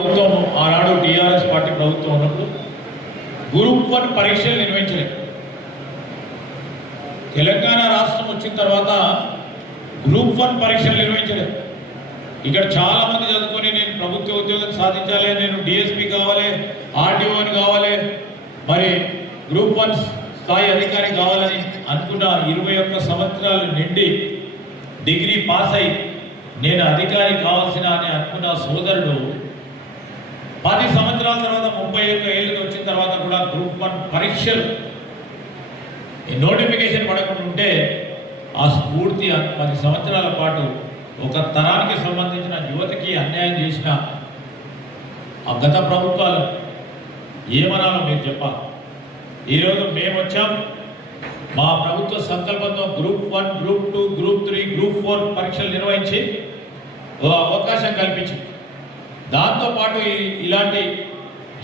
ప్రభుత్వం ఆనాడు TRS party ప్రభుత్వం ఉన్నప్పుడు గ్రూప్ 1 పరీక్షలు నిర్వహించలేదు. తెలంగాణ రాష్ట్రం వచ్చిన తర్వాత గ్రూప్ 1 పరీక్షలు నిర్వహించలేదు. ఇక్కడ చాలా మంది చదువుకొని నేను ప్రభుత్వ ఉద్యోగం సాధించాలి, నేను డిఎస్పీ కావాలి, ఆర్డీఓని కావాలి, మరి గ్రూప్ 1 స్థాయి అధికారి కావాలని అనుకున్న 21 సంవత్సరాలు నిండి డిగ్రీ పాస్ అయి నేను అధికారి కావాల్సిన అని అనుకున్న సోదరుడు 10 సంవత్సరాల తర్వాత 31 ఏళ్ళకి వచ్చిన తర్వాత కూడా గ్రూప్ 1 పరీక్షలు నోటిఫికేషన్ పడకుండా ఉంటే ఆ స్ఫూర్తి 10 సంవత్సరాల పాటు ఒక తరానికి సంబంధించిన యువతకి అన్యాయం చేసిన ఆ గత ప్రభుత్వాలు ఏమనాలో మీరు చెప్పాలి. ఈరోజు మేము వచ్చాం, మా ప్రభుత్వ సంకల్పంతో గ్రూప్ 1, గ్రూప్ 2, గ్రూప్ 3, గ్రూప్ 4 పరీక్షలు నిర్వహించి అవకాశం కల్పించింది. దాంతోపాటు ఇలాంటి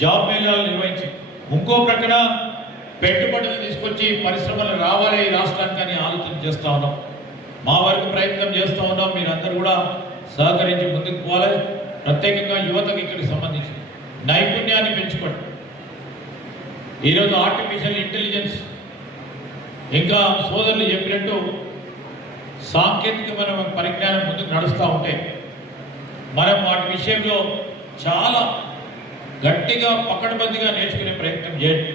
జాబ్ మేళాలు నిర్వహించి ఇంకో ప్రక్కన పెట్టుబడులు తీసుకొచ్చి పరిశ్రమలు రావాలి ఈ రాష్ట్రానికి అని ఆలోచన చేస్తూ ఉన్నాం. మా వరకు ప్రయత్నం చేస్తూ ఉన్నాం. మీరందరూ కూడా సహకరించి ముందుకు పోవాలి. ప్రత్యేకంగా యువతకు ఇక్కడికి సంబంధించి నైపుణ్యాన్ని పెంచుకోండి. ఈరోజు ఆర్టిఫిషియల్ ఇంటెలిజెన్స్ ఇంకా సోదరులు చెప్పినట్టు సాంకేతికమైన పరిజ్ఞానం ముందుకు నడుస్తూ ఉంటే మనం వాటి విషయంలో చాలా గట్టిగా పకడ్బందీగా నేర్చుకునే ప్రయత్నం చేయండి.